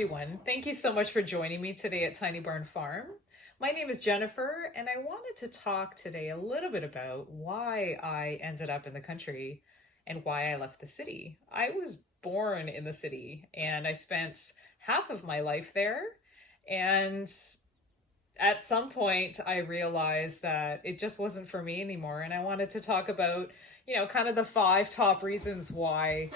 everyone. Thank you so much for joining me today at Tiny Barn Farm. My name is Jennifer, and I wanted to talk today a little bit about why I ended up in the country and why I left the city. I was born in the city, and I spent half of my life there. And at some point, I realized that it just wasn't for me anymore. And I wanted to talk about, kind of the five top reasons why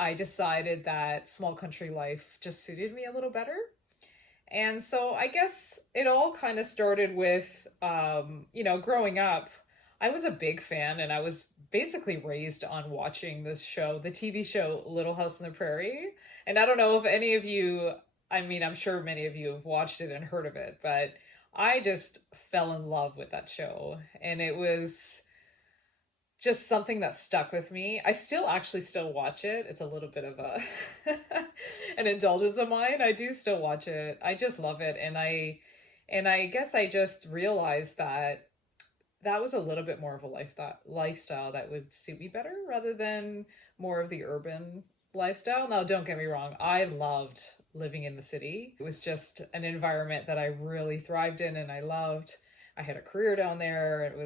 I decided that small country life just suited me a little better. And so I guess it all kind of started with, growing up, I was a big fan and I was basically raised on watching this show, the TV show Little House on the Prairie. And I don't know if any of you, I'm sure many of you have watched it and heard of it, but I just fell in love with that show. And it was just something that stuck with me. I still watch it. It's a little bit of a an indulgence of mine. I do still watch it. I just love it. And I guess I just realized that that was a little bit more of a lifestyle that would suit me better rather than more of the urban lifestyle. Now, don't get me wrong. I loved living in the city. It was just an environment that I really thrived in and I loved. I had a career down there. I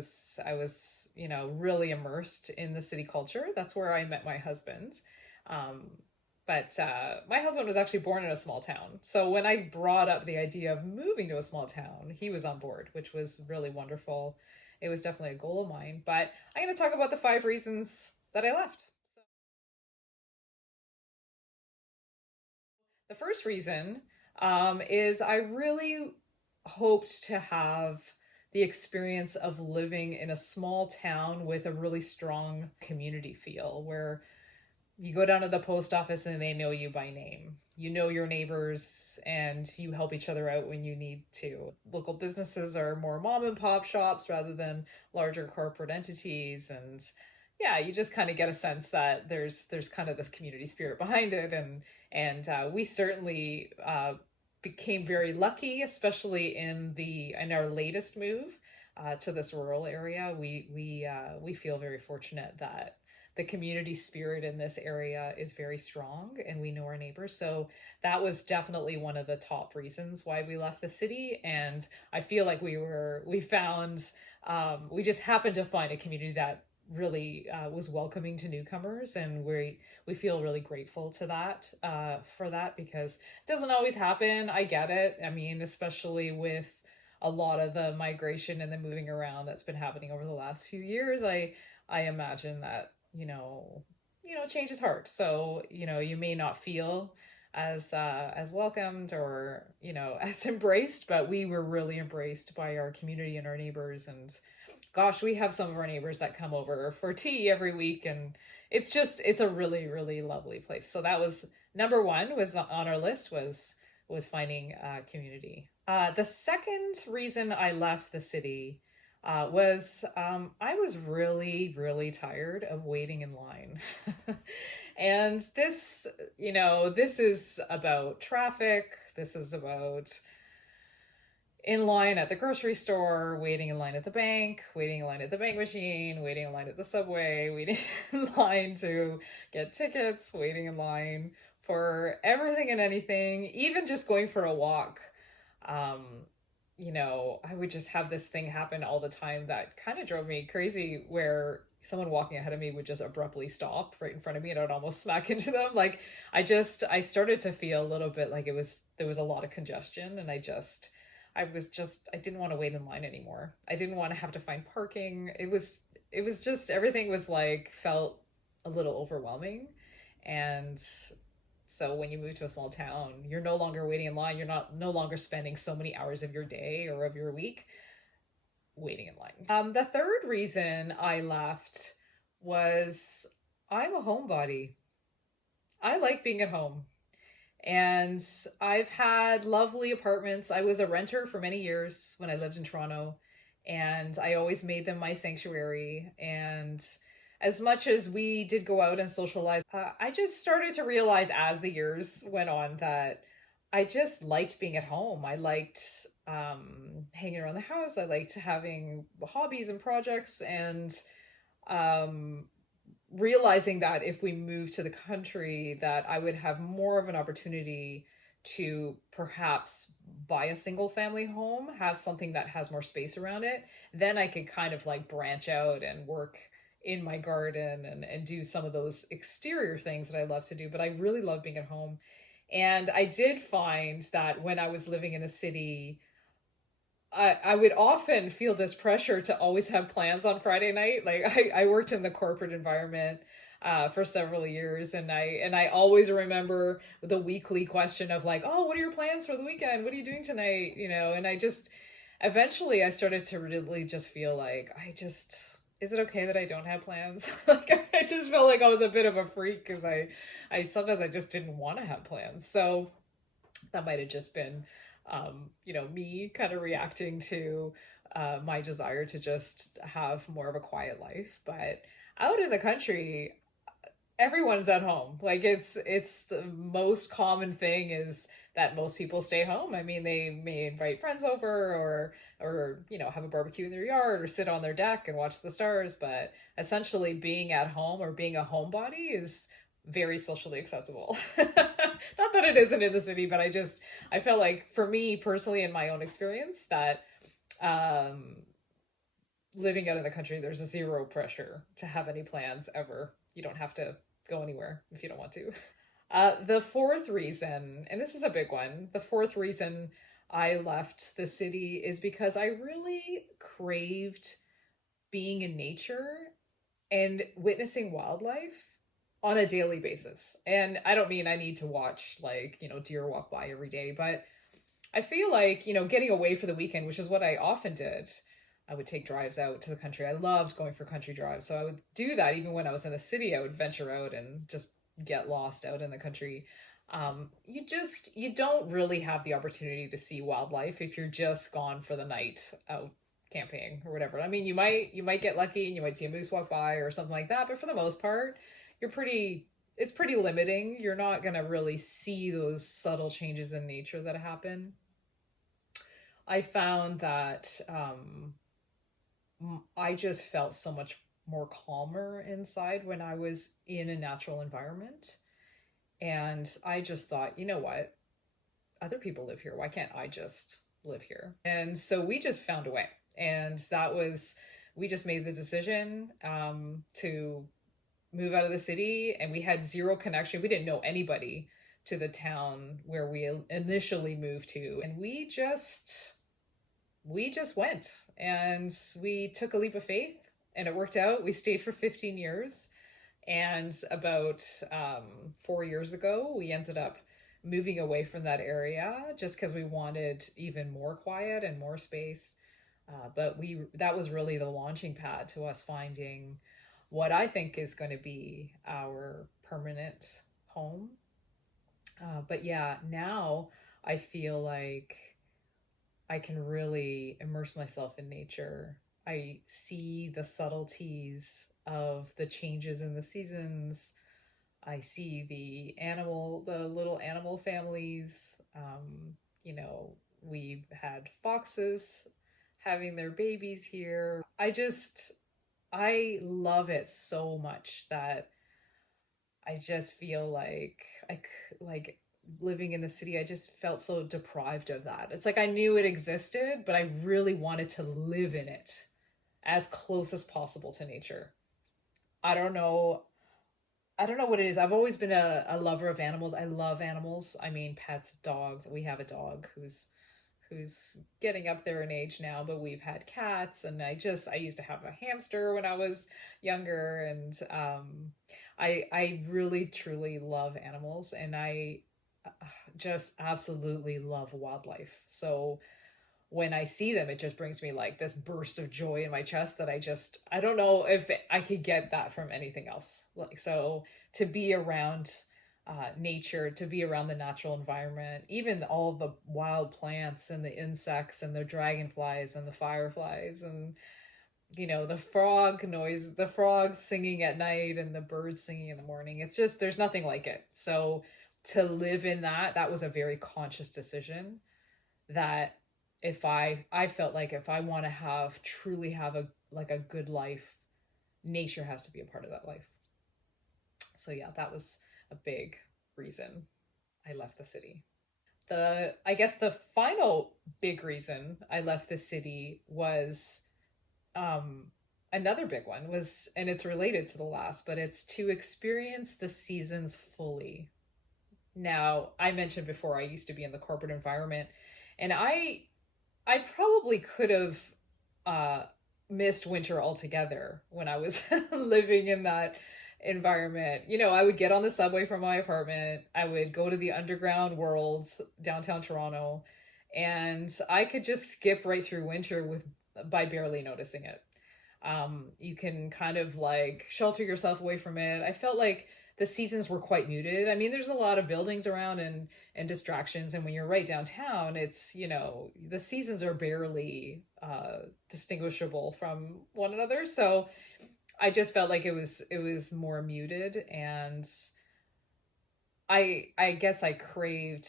was, really immersed in the city culture. That's where I met my husband. But my husband was actually born in a small town. So when I brought up the idea of moving to a small town, he was on board, which was really wonderful. It was definitely a goal of mine. But I'm going to talk about the 5 reasons that I left. So the first reason is I really hoped to have the experience of living in a small town with a really strong community feel where you go down to the post office and they know you by name. You know your neighbors and you help each other out when you need to. Local businesses are more mom and pop shops rather than larger corporate entities. And yeah, you just kind of get a sense that there's kind of this community spirit behind it. And we certainly became very lucky, especially in our latest move to this rural area. We feel very fortunate that the community spirit in this area is very strong and we know our neighbors. So that was definitely one of the top reasons why we left the city. And I feel like we just happened to find a community that really was welcoming to newcomers, and we feel really grateful to that for that, because it doesn't always happen. I get it. Especially with a lot of the migration and the moving around that's been happening over the last few years, I imagine that change is hard. So you may not feel as welcomed or as embraced, but we were really embraced by our community and our neighbors. And gosh, we have some of our neighbors that come over for tea every week, and it's a really, really lovely place. So that was number 1 was on our list was finding community. The second reason I left the city was I was really, really tired of waiting in line. And this is about traffic. This is about in line at the grocery store, waiting in line at the bank, waiting in line at the bank machine, waiting in line at the subway, waiting in line to get tickets, waiting in line for everything and anything, even just going for a walk. I would just have this thing happen all the time that kind of drove me crazy, where someone walking ahead of me would just abruptly stop right in front of me and I would almost smack into them. Like I started to feel a little bit like there was a lot of congestion, and I didn't want to wait in line anymore. I didn't want to have to find parking. It was just, everything was felt a little overwhelming. And so when you move to a small town, you're no longer waiting in line. You're no longer spending so many hours of your day or of your week waiting in line. The third reason I left was I'm a homebody. I like being at home. And I've had lovely apartments. I was a renter for many years when I lived in Toronto, and I always made them my sanctuary. And as much as we did go out and socialize, I just started to realize as the years went on that I just liked being at home. I liked hanging around the house. I liked having hobbies and projects, and realizing that if we moved to the country, that I would have more of an opportunity to perhaps buy a single family home, have something that has more space around it. Then I could kind of like branch out and work in my garden and do some of those exterior things that I love to do. But I really love being at home. And I did find that when I was living in the city, I would often feel this pressure to always have plans on Friday night. Like I worked in the corporate environment for several years, and I always remember the weekly question of like, oh, what are your plans for the weekend? What are you doing tonight? You know, and I just eventually I started to really just feel like is it okay that I don't have plans? Like I just felt like I was a bit of a freak because I sometimes I just didn't want to have plans. So that might have just been me kind of reacting to my desire to just have more of a quiet life. But out in the country, everyone's at home. Like it's the most common thing is that most people stay home. I mean, they may invite friends over or have a barbecue in their yard or sit on their deck and watch the stars, but essentially being at home or being a homebody is very socially acceptable. Not that it isn't in the city, but I felt like for me personally in my own experience that um living out in the country, there's a zero pressure to have any plans ever. You don't have to go anywhere if you don't want to. The fourth reason, and this is a big one, the fourth reason I left the city is because I really craved being in nature and witnessing wildlife on a daily basis. And I don't mean I need to watch like, deer walk by every day, but I feel like, getting away for the weekend, which is what I often did. I would take drives out to the country. I loved going for country drives. So I would do that even when I was in the city. I would venture out and just get lost out in the country. You don't really have the opportunity to see wildlife if you're just gone for the night out camping or whatever. I mean, you might get lucky and you might see a moose walk by or something like that, but for the most part, it's pretty limiting. You're not going to really see those subtle changes in nature that happen. I found that I just felt so much more calmer inside when I was in a natural environment. And I just thought, you know what? Other people live here. Why can't I just live here? And so we just found a way. And we just made the decision to move out of the city. And we had zero connection. We didn't know anybody to the town where we initially moved to. And we just went and we took a leap of faith and it worked out. We stayed for 15 years. And about 4 years ago, we ended up moving away from that area just because we wanted even more quiet and more space. But that was really the launching pad to us finding what I think is going to be our permanent home. But yeah, now I feel like I can really immerse myself in nature. I see the subtleties of the changes in the seasons. I see the little animal families. We've had foxes having their babies here. I love it so much that I just feel like living in the city, I just felt so deprived of that. It's like I knew it existed, but I really wanted to live in it as close as possible to nature. I don't know. I don't know what it is. I've always been a lover of animals. I love animals. I mean, pets, dogs. We have a dog who's getting up there in age now, but we've had cats, and I used to have a hamster when I was younger, and I really truly love animals, and I just absolutely love wildlife. So when I see them, it just brings me like this burst of joy in my chest that I don't know if I could get that from anything else. Like, so to be around nature, to be around the natural environment, even all the wild plants and the insects and the dragonflies and the fireflies and the frog noise, the frogs singing at night and the birds singing in the morning. It's just, there's nothing like it. So to live in that was a very conscious decision that if I felt like if I want to truly have a good life, nature has to be a part of that life. So yeah, that was a big reason I left the city. I guess the final big reason I left the city was um another big one was, and it's related to the last, but it's to experience the seasons fully. Now, I mentioned before I used to be in the corporate environment, and I probably could have uh, missed winter altogether when I was living in that environment. You know, I would get on the subway from my apartment, I would go to the underground world downtown Toronto, and I could just skip right through winter with by barely noticing it. You can kind of like shelter yourself away from it. I felt like the seasons were quite muted. I mean, there's a lot of buildings around and distractions, and when you're right downtown, it's, you know, the seasons are barely distinguishable from one another. So I just felt like it was more muted, and I guess I craved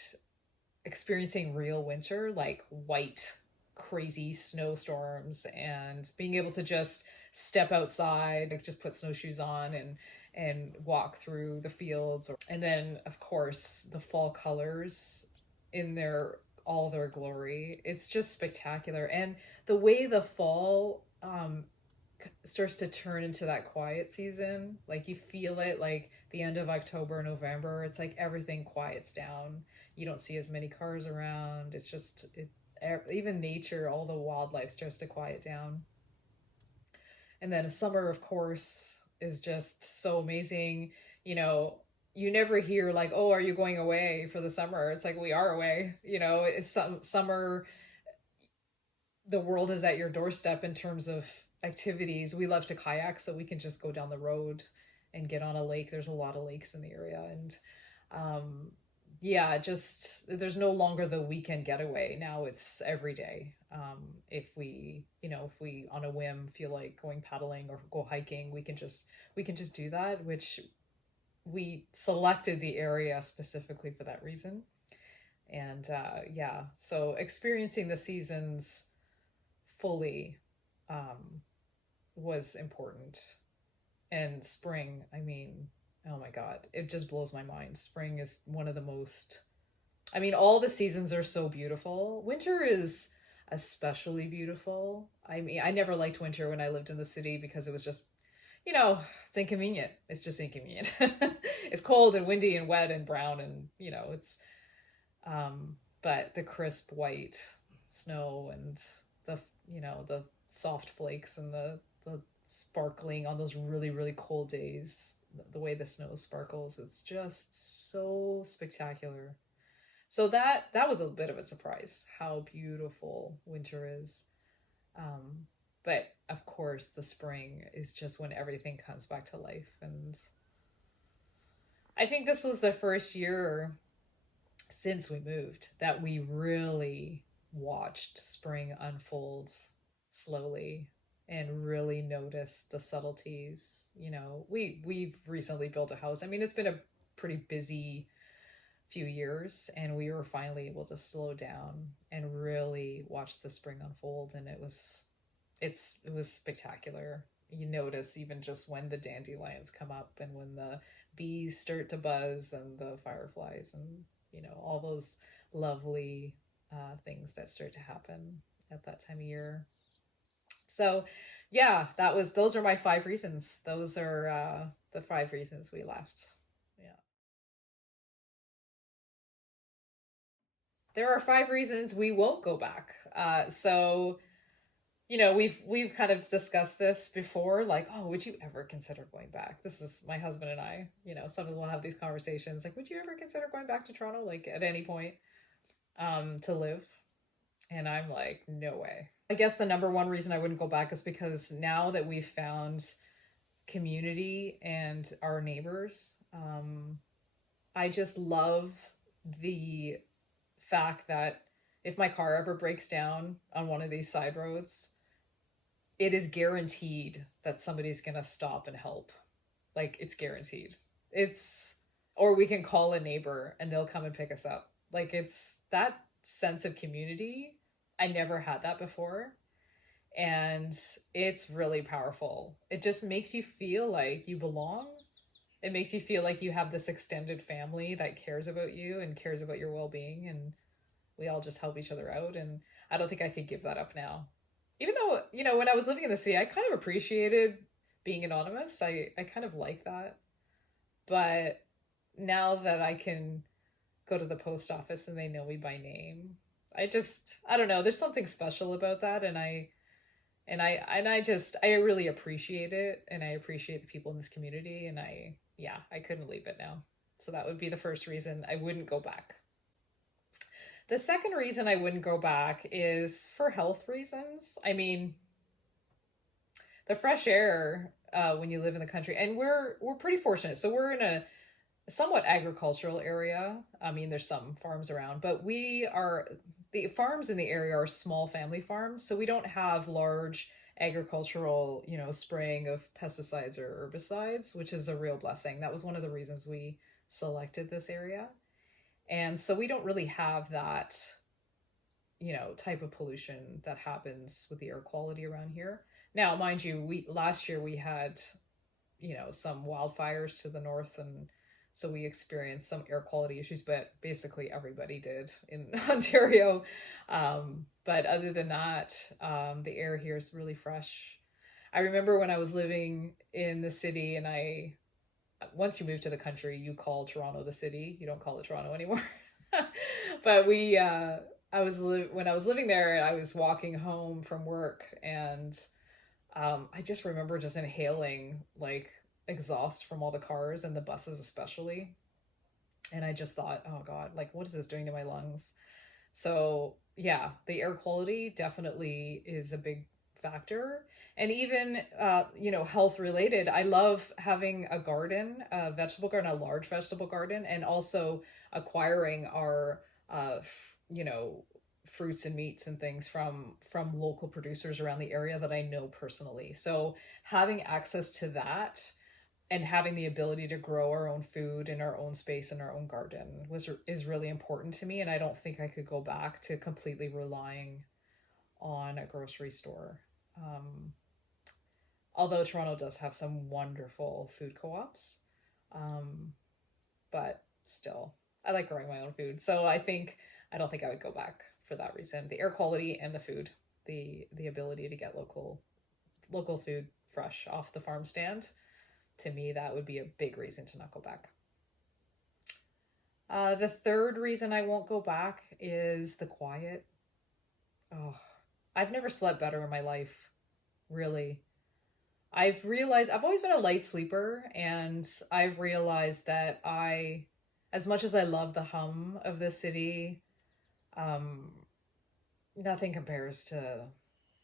experiencing real winter, like white, crazy snowstorms, and being able to just step outside, like just put snowshoes on and walk through the fields. And then, of course, the fall colors in their all their glory. It's just spectacular, and the way the fall starts to turn into that quiet season. Like you feel it, like the end of October, November. It's like everything quiets down. You don't see as many cars around. It's just even nature, all the wildlife starts to quiet down. And then summer, of course, is just so amazing. You know, you never hear like, "Oh, are you going away for the summer?" It's like we are away. You know, it's summer, the world is at your doorstep in terms of activities. We love to kayak, so we can just go down the road and get on a lake. There's a lot of lakes in the area, and um, yeah, just there's no longer the weekend getaway. Now it's every day. If we, you know, if we on a whim feel like going paddling or go hiking, we can just do that. Which we selected the area specifically for that reason. And yeah, so experiencing the seasons fully um, was important. And spring, I mean, oh my God, it just blows my mind. Spring is one of the most, I mean, all the seasons are so beautiful. Winter is especially beautiful. I mean, I never liked winter when I lived in the city because it was just, you know, it's inconvenient. It's just inconvenient. It's cold and windy and wet and brown, and, you know, it's, but the crisp white snow and the, you know, the soft flakes and the sparkling on those really, really cold days, the way the snow sparkles, it's just so spectacular. So that was a bit of a surprise how beautiful winter is. Um, but of course, the spring is just when everything comes back to life. And I think this was the first year since we moved that we really watched spring unfold slowly and really noticed the subtleties. You know, we've recently built a house. I mean, it's been a pretty busy few years, and we were finally able to slow down and really watch the spring unfold, and it was spectacular. You notice even just when the dandelions come up and when the bees start to buzz and the fireflies, and you know, all those lovely things that start to happen at that time of year. So yeah, those are my 5 reasons. Those are the 5 reasons we left. Yeah. There are 5 reasons we won't go back. So you know, we've kind of discussed this before, like, oh, would you ever consider going back? This is my husband and I, you know, sometimes we'll have these conversations like, would you ever consider going back to Toronto, like at any point, to live? And I'm like, no way. I guess the number one reason I wouldn't go back is because now that we've found community and our neighbors, I just love the fact that if my car ever breaks down on one of these side roads, it is guaranteed that somebody's going to stop and help. Like, it's guaranteed. It's, or we can call a neighbor and they'll come and pick us up. Like, it's that sense of community. I never had that before. And it's really powerful. It just makes you feel like you belong. It makes you feel like you have this extended family that cares about you and cares about your well being. And We all just help each other out. And I don't think I could give that up now. Even though, when I was living in the city, I kind of appreciated being anonymous. I kind of like that. But now that I can go to the post office and they know me by name, I don't know, there's something special about that. I really appreciate it. And I appreciate the people in this community. And I couldn't leave it now. So that would be the first reason I wouldn't go back. The second reason I wouldn't go back is for health reasons. I mean, the fresh air when you live in the country, and we're pretty fortunate. So we're in a somewhat agricultural area. I mean, there's some farms around, but the farms in the area are small family farms. So we don't have large agricultural, spraying of pesticides or herbicides, which is a real blessing. That was one of the reasons we selected this area. And so we don't really have that, type of pollution that happens with the air quality around here. Now, mind you, last year we had, some wildfires to the north, and so we experienced some air quality issues, but basically everybody did in Ontario. But other than that, the air here is really fresh. I remember when I was living in the city, and once you move to the country, you call Toronto the city. You don't call it Toronto anymore. But when I was living there, I was walking home from work, and I just remember just inhaling like exhaust from all the cars and the buses especially. And I just thought, oh God, like what is this doing to my lungs? So yeah, the air quality definitely is a big factor. And even, health related, I love having a garden, a vegetable garden, a large vegetable garden, and also acquiring our, fruits and meats and things from local producers around the area that I know personally. So having access to that and having the ability to grow our own food in our own space in our own garden is really important to me. And I don't think I could go back to completely relying on a grocery store. Although Toronto does have some wonderful food co-ops, but still, I like growing my own food. So I don't think I would go back for that reason. The air quality and the food, the ability to get local food fresh off the farm stand, to me, that would be a big reason to not go back. The third reason I won't go back is the quiet. Oh, I've never slept better in my life, really. I've realized I've always been a light sleeper, and I've realized that as much as I love the hum of the city, nothing compares to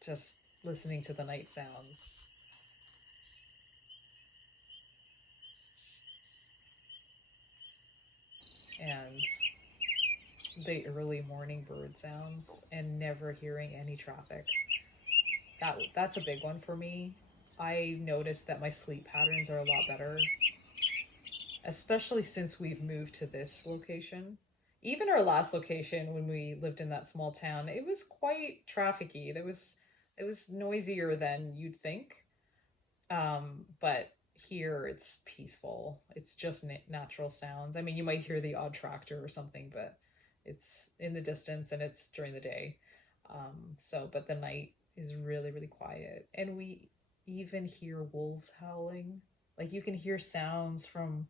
just listening to the night sounds. And the early morning bird sounds and never hearing any traffic. That's a big one for me. I noticed that my sleep patterns are a lot better, especially since we've moved to this location. Even our last location, when we lived in that small town, it was quite trafficy. It was noisier than you'd think. But here it's peaceful. It's just natural sounds. I mean, you might hear the odd tractor or something, but it's in the distance and it's during the day. But the night is really, really quiet. And we even hear wolves howling. Like you can hear sounds from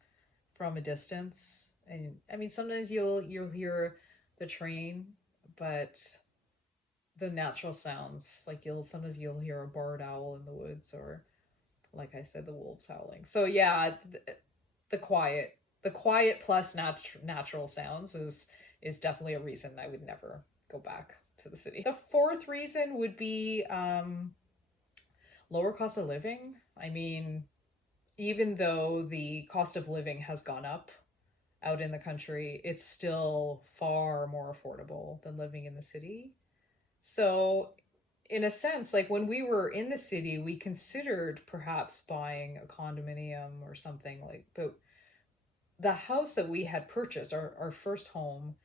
a distance. And I mean, sometimes you'll hear the train, but the natural sounds, like sometimes you'll hear a barred owl in the woods, or like I said, the wolves howling. So yeah, the quiet plus natural sounds is definitely a reason I would never go back to the city. The fourth reason would be lower cost of living. I mean, even though the cost of living has gone up out in the country, it's still far more affordable than living in the city. So in a sense, like when we were in the city, we considered perhaps buying a condominium or something, but the house that we had purchased, our first home,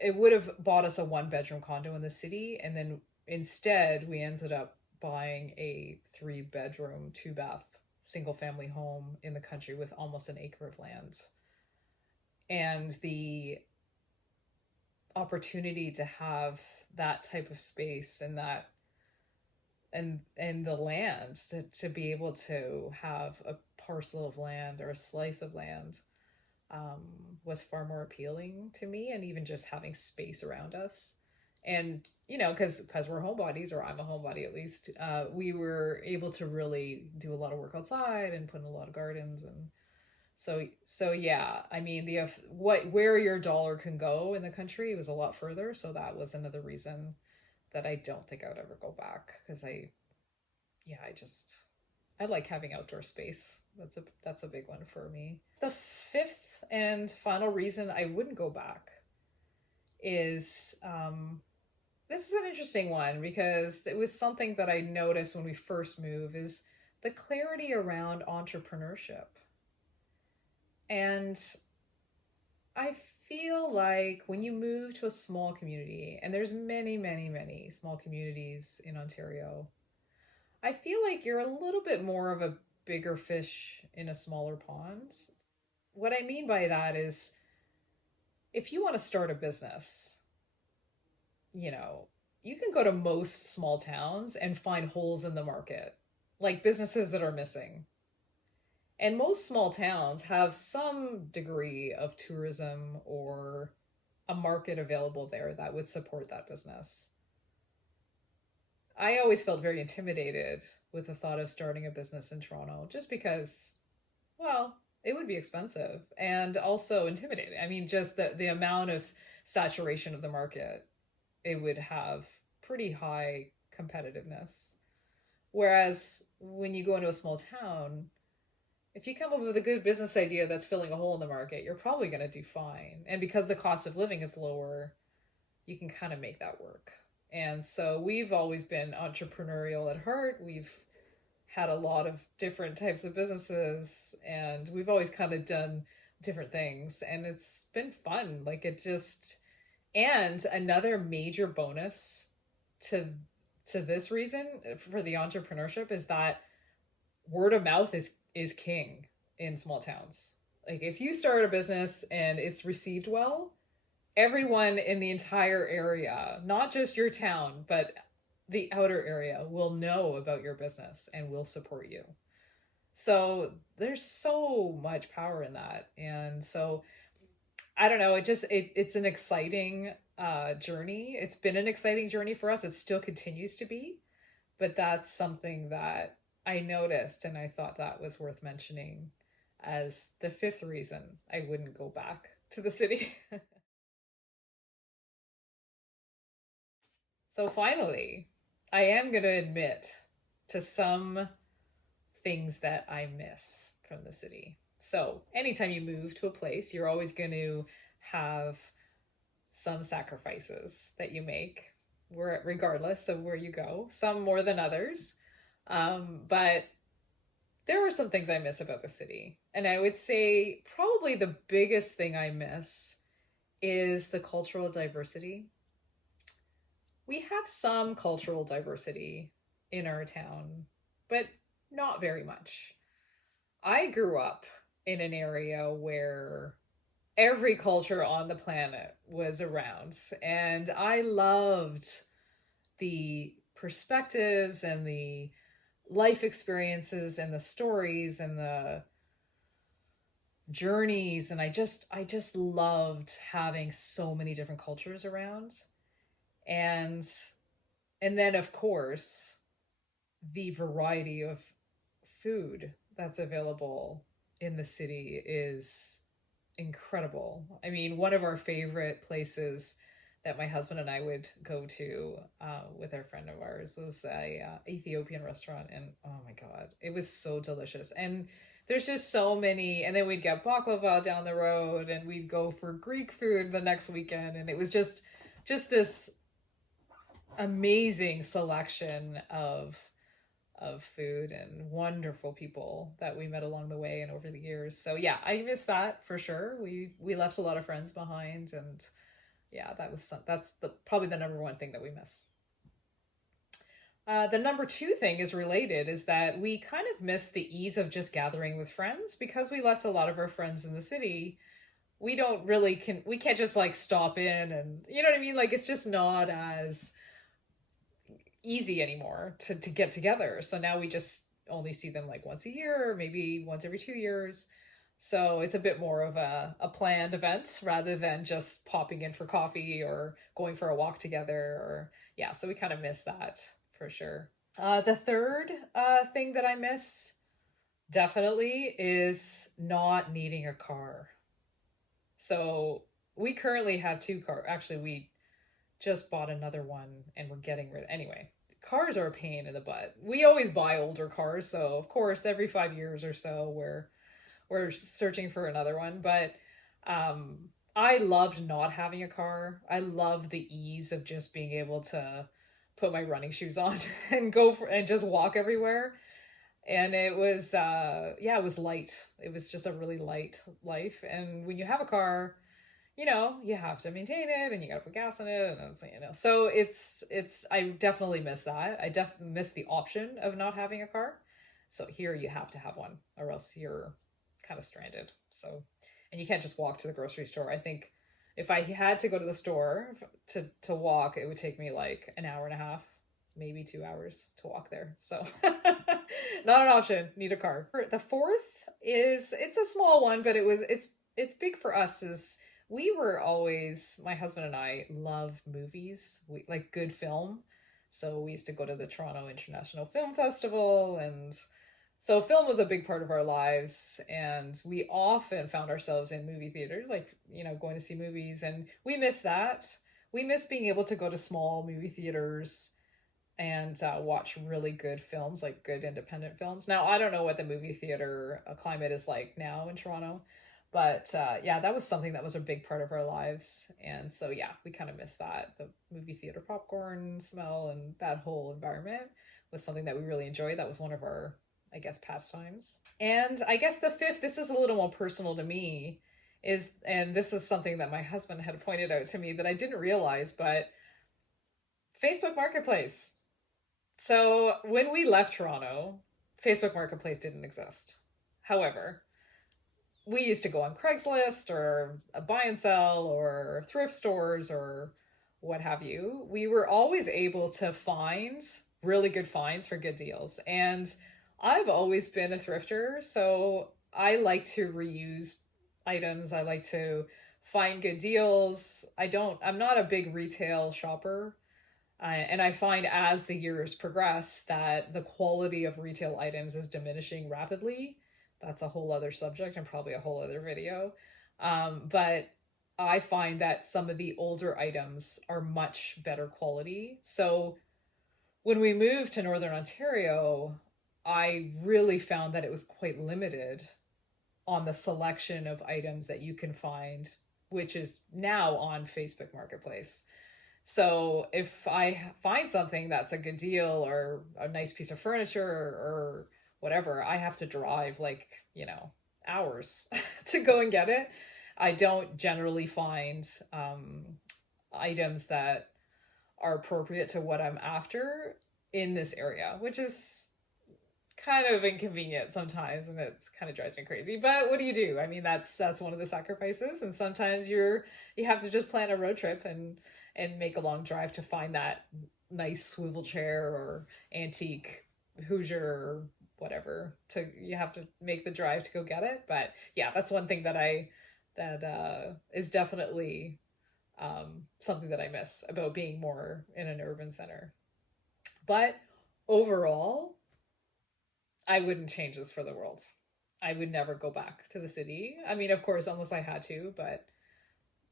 it would have bought us a 1-bedroom condo in the city. And then instead we ended up buying a 3-bedroom, 2-bath single family home in the country with almost an acre of land. And the opportunity to have that type of space and that and the land to be able to have a parcel of land or a slice of land um, was far more appealing to me, and even just having space around us. And because we're homebodies, or I'm a homebody at least, we were able to really do a lot of work outside and put in a lot of gardens. And so yeah, I mean, the what where your dollar can go in the country was a lot further. So that was another reason that I don't think I would ever go back, because I like having outdoor space. That's a big one for me. The fifth and final reason I wouldn't go back is this is an interesting one, because it was something that I noticed when we first moved, is the clarity around entrepreneurship. And I feel like when you move to a small community, and there's many, many, many small communities in Ontario, I feel like you're a little bit more of a bigger fish in a smaller pond. What I mean by that is, if you want to start a business, you know, you can go to most small towns and find holes in the market, like businesses that are missing. And most small towns have some degree of tourism or a market available there that would support that business. I always felt very intimidated with the thought of starting a business in Toronto, just because, well, it would be expensive and also intimidating. I mean, just the amount of saturation of the market, it would have pretty high competitiveness. Whereas when you go into a small town, if you come up with a good business idea that's filling a hole in the market, you're probably going to do fine. And because the cost of living is lower, you can kind of make that work. And so we've always been entrepreneurial at heart. We've had a lot of different types of businesses, and we've always kind of done different things, and it's been fun. Like, it just, and another major bonus to this reason for the entrepreneurship is that word of mouth is king in small towns. Like, if you start a business and it's received well, everyone in the entire area, not just your town, but the outer area, will know about your business and will support you. So there's so much power in that. And so I don't know, it's an exciting journey. It's been an exciting journey for us. It still continues to be, but that's something that I noticed, and I thought that was worth mentioning as the fifth reason I wouldn't go back to the city. So finally, I am going to admit to some things that I miss from the city. So anytime you move to a place, you're always going to have some sacrifices that you make, regardless of where you go, some more than others. But there are some things I miss about the city. And I would say probably the biggest thing I miss is the cultural diversity. We have some cultural diversity in our town, but not very much. I grew up in an area where every culture on the planet was around, and I loved the perspectives and the life experiences and the stories and the journeys, and I just loved having so many different cultures around. And and then, of course, the variety of food that's available in the city is incredible. I mean, one of our favorite places that my husband and I would go to with our friend of ours was a Ethiopian restaurant, and oh my god, it was so delicious. And there's just so many. And then we'd get baklava down the road, and we'd go for Greek food the next weekend, and it was just this amazing selection of food and wonderful people that we met along the way and over the years. So yeah, I miss that for sure. We left a lot of friends behind, and yeah, that's probably the number one thing that we miss. The number two thing is related, is that we kind of miss the ease of just gathering with friends, because we left a lot of our friends in the city. we don't really we can't just like stop in and, you know what I mean? Like it's just not as easy anymore to get together. So now we just only see them like once a year or maybe once every 2 years. So it's a bit more of a planned event rather than just popping in for coffee or going for a walk together or yeah, so we kind of miss that for sure. The third thing that I miss definitely is not needing a car. So we currently have two cars. Actually, we just bought another one and we're getting rid of anyway. Cars are a pain in the butt. We always buy older cars, so of course every 5 years or so we're searching for another one. But I loved not having a car. I love the ease of just being able to put my running shoes on and and just walk everywhere. And it was yeah, it was light. It was just a really light life. And when you have a car, you know, you have to maintain it and you gotta put gas in it and it's, you know, so it's I definitely miss that. I definitely miss the option of not having a car. So here you have to have one or else you're kind of stranded. So, and you can't just walk to the grocery store. I think if I had to go to the store to walk, it would take me like an hour and a half, maybe 2 hours to walk there. So not an option. Need a car. The fourth is, it's a small one, but it's big for us. Is we were always, my husband and I love movies. We like good film. So we used to go to the Toronto International Film Festival, and so film was a big part of our lives, and we often found ourselves in movie theaters, like, you know, going to see movies, and we miss that. We miss being able to go to small movie theaters and watch really good films, like good independent films. Now, I don't know what the movie theater climate is like now in Toronto, but yeah, that was something that was a big part of our lives. And so, yeah, we kind of miss that. The movie theater popcorn smell and that whole environment was something that we really enjoyed. That was one of our, I guess, pastimes. And I guess the fifth, this is a little more personal to me, is, and this is something that my husband had pointed out to me that I didn't realize, but Facebook Marketplace. So when we left Toronto, Facebook Marketplace didn't exist. However, we used to go on Craigslist or a buy and sell or thrift stores or what have you. We were always able to find really good finds for good deals. And I've always been a thrifter, so I like to reuse items. I like to find good deals. I'm not a big retail shopper. And I find as the years progress that the quality of retail items is diminishing rapidly. That's a whole other subject and probably a whole other video. But I find that some of the older items are much better quality. So when we moved to Northern Ontario, I really found that it was quite limited on the selection of items that you can find, which is now on Facebook Marketplace. So if I find something that's a good deal or a nice piece of furniture or whatever, I have to drive like, you know, hours to go and get it. I don't generally find items that are appropriate to what I'm after in this area, which is kind of inconvenient sometimes, and it kind of drives me crazy. But what do you do? I mean, that's one of the sacrifices, and sometimes you have to just plan a road trip and make a long drive to find that nice swivel chair or antique Hoosier or whatever. You have to make the drive to go get it. But yeah, that's one thing that is definitely something that I miss about being more in an urban center. But overall, I wouldn't change this for the world. I would never go back to the city. I mean, of course, unless I had to, but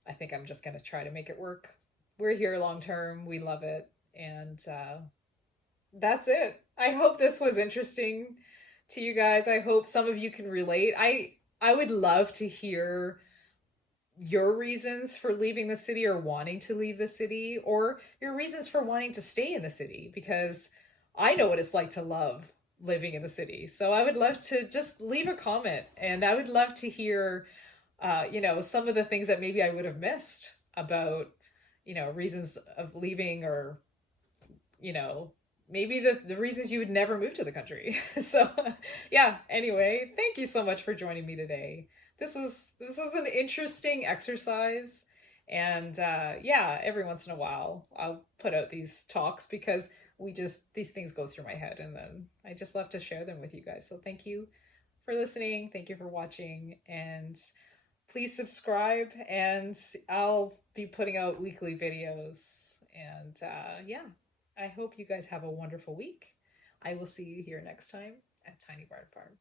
I think I'm just going to try to make it work. We're here long term. We love it. And that's it. I hope this was interesting to you guys. I hope some of you can relate. I would love to hear your reasons for leaving the city or wanting to leave the city, or your reasons for wanting to stay in the city, because I know what it's like to love living in the city. So I would love to just leave a comment, and I would love to hear you know, some of the things that maybe I would have missed about, you know, reasons of leaving, or, you know, maybe the reasons you would never move to the country. So yeah, anyway, thank you so much for joining me today. this was an interesting exercise. And yeah, every once in a while I'll put out these talks because these things go through my head, and then I just love to share them with you guys. So thank you for listening. Thank you for watching. And please subscribe, and I'll be putting out weekly videos. And yeah, I hope you guys have a wonderful week. I will see you here next time at Tiny Barn Farm.